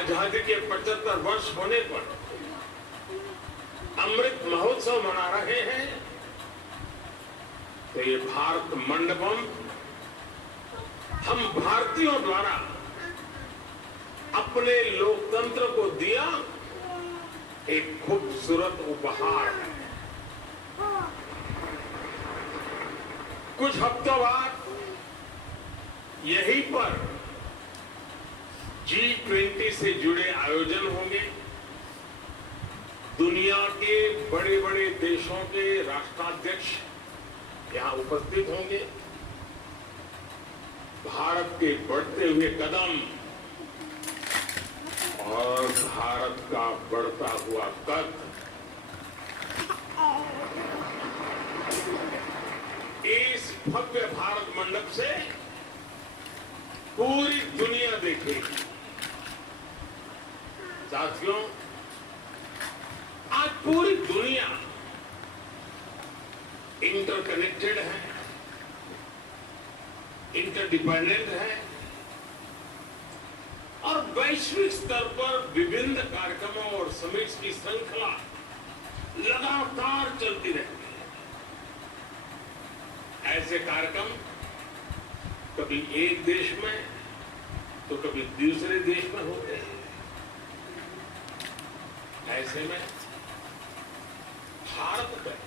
आजादी के 75 वर्ष होने पर अमृत महोत्सव मना रहे हैं, तो ये भारत मंडपम हम भारतीयों द्वारा अपने लोकतंत्र को दिया एक खूबसूरत उपहार है। कुछ हफ्तों बाद यहीं पर G20 से जुड़े आयोजन होंगे। दुनिया के बड़े बड़े देशों के राष्ट्राध्यक्ष यहां उपस्थित होंगे। भारत के बढ़ते हुए कदम और भारत का बढ़ता हुआ कद इस भव्य भारत मंडप से पूरी दुनिया देखेगी। साथियों, आज पूरी दुनिया इंटरकनेक्टेड है, इंटरडिपेंडेंट है और वैश्विक स्तर पर विभिन्न कार्यक्रमों और समिट्स की श्रृंखला लगातार चलती रहती है। ऐसे कार्यक्रम कभी एक देश में तो कभी दूसरे देश में होते हैं। ऐसे में भारत में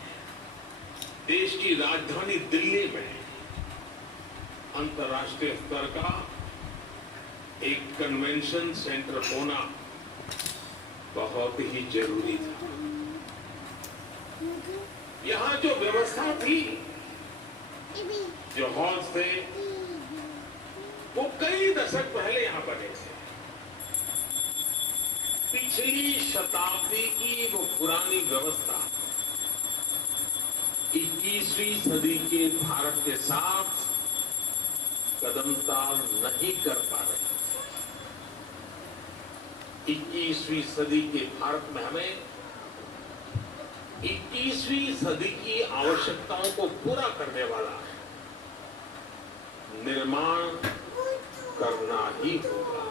देश की राजधानी दिल्ली में अंतर्राष्ट्रीय स्तर का एक कन्वेंशन सेंटर होना बहुत ही जरूरी था। यहां जो व्यवस्था थी, जो हॉल थे, वो कई दशक पहले यहां बने थे। पिछली शताब्दी की वो पुरानी व्यवस्था 21वीं सदी के भारत के साथ कदम ताल नहीं कर पा रहे। 21वीं सदी के भारत में हमें 21वीं सदी की आवश्यकताओं को पूरा करने वाला निर्माण करना ही होगा।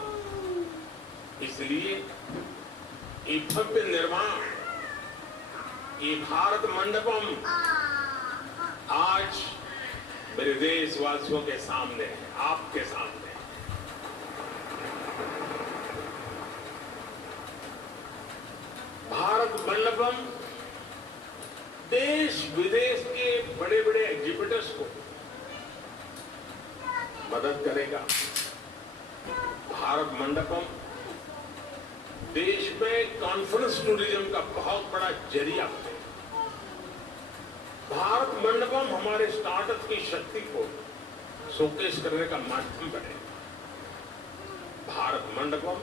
इसलिए ये भव्य निर्माण, ये भारत मंडपम आज मेरे देशवासियों के सामने है, आपके सामने है। भारत मंडपम देश विदेश के बड़े बड़े एग्जीबिटर्स को मदद करेगा। भारत मंडपम देश में कॉन्फ्रेंस टूरिज्म का बहुत बड़ा जरिया है। भारत मंडपम हमारे स्टार्टअप की शक्ति को शोकेस करने का माध्यम बनेगा। भारत मंडपम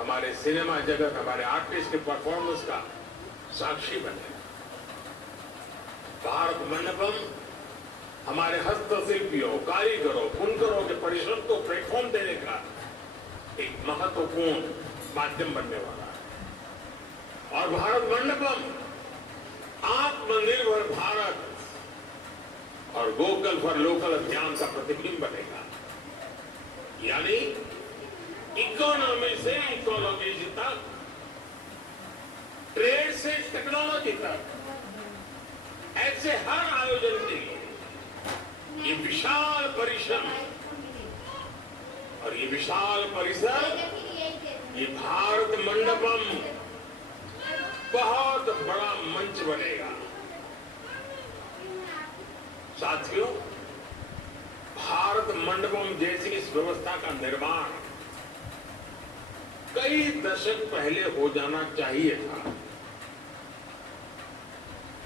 हमारे सिनेमा जगत, हमारे आर्टिस्ट के परफॉर्मेंस का साक्षी बनेगा। भारत मंडपम हमारे हस्तशिल्पियों, कारीगरों, बुनकरों के परिश्रम को प्लेटफॉर्म देने का एक महत्वपूर्ण माध्यम बनने वाला है। और भारत मंडपम आत्मनिर्भर भारत और वोकल फॉर लोकल अभियान का प्रतिबिंब बनेगा। यानी इकोनॉमी से इकोलॉजी तक, ट्रेड से टेक्नोलॉजी तक, ऐसे हर आयोजन के लिए ये विशाल परिसर और ये विशाल परिसर, ये भारत मंडपम बहुत बड़ा मंच बनेगा। साथियों, भारत मंडपम जैसी इस व्यवस्था का निर्माण कई दशक पहले हो जाना चाहिए था,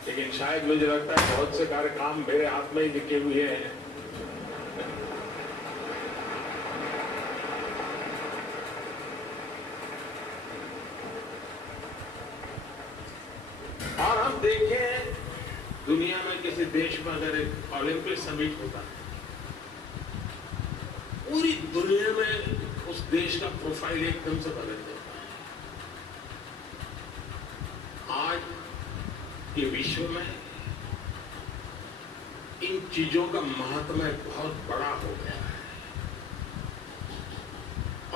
लेकिन शायद मुझे लगता है बहुत से कार्य काम मेरे हाथ में ही लिखे हुए हैं। और हम देखें दुनिया में किसी देश में अगर एक ओलंपिक समिट होता है, पूरी दुनिया में उस देश का प्रोफाइल एकदम से बदल जाता है। आज ये विश्व में इन चीजों का महत्व बहुत बड़ा हो गया है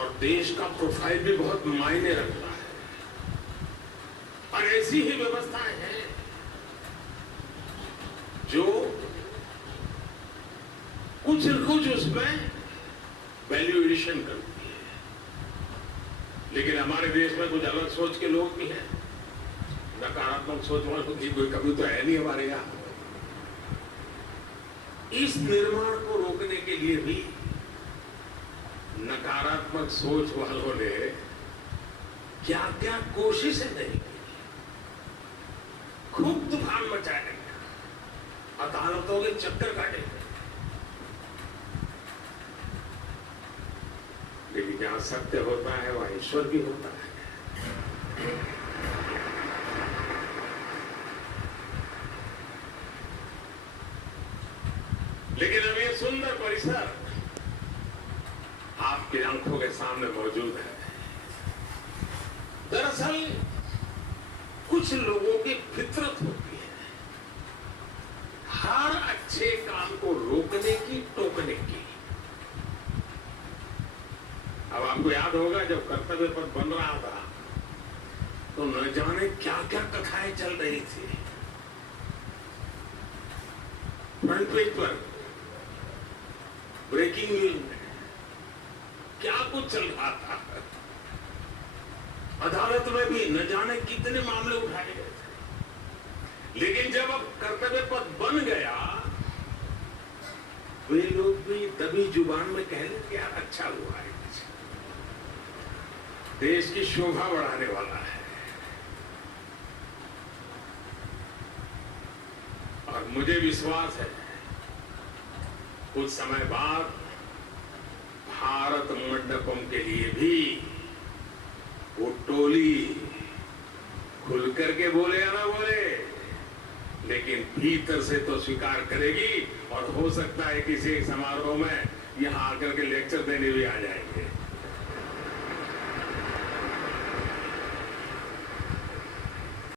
और देश का प्रोफाइल भी बहुत मायने रखता है। और ऐसी ही व्यवस्थाएं हैं जो कुछ न कुछ उसमें वैल्यू एडिशन करती है। लेकिन हमारे देश में कुछ अलग सोच के लोग भी हैं, नकारात्मक सोच वालों की कोई कभी तो है नहीं हमारे यहां। इस निर्माण को रोकने के लिए भी नकारात्मक सोच वालों ने क्या क्या कोशिशें नहीं की, खूब तूफान मचाए, अदालतों के चक्कर काटे। लेकिन जहां सत्य होता है वहां ईश्वर भी होता है। लेकिन अब ये सुंदर परिसर आपकी आंखों के सामने मौजूद है। दरअसल कुछ लोगों की फितरत होती है हर अच्छे काम को रोकने की, टोकने की। अब आपको याद होगा जब कर्तव्य पथ बन रहा था तो न जाने क्या क्या कथाएं चल रही थी। फ्रंट पेज पर ब्रेकिंग न्यूज में क्या कुछ चल रहा था। अदालत में भी न जाने कितने मामले उठाए गए थे। लेकिन जब अब कर्तव्य पथ बन गया, वे लोग भी दबी जुबान में कह लेते यार अच्छा हुआ है, देश की शोभा बढ़ाने वाला है। और मुझे विश्वास है कुछ समय बाद भारत मंडपम के लिए भी वो टोली खुल करके बोले या ना बोले, लेकिन भीतर से तो स्वीकार करेगी। और हो सकता है किसी समारोह में यहां आकर के लेक्चर देने भी आ जाएंगे।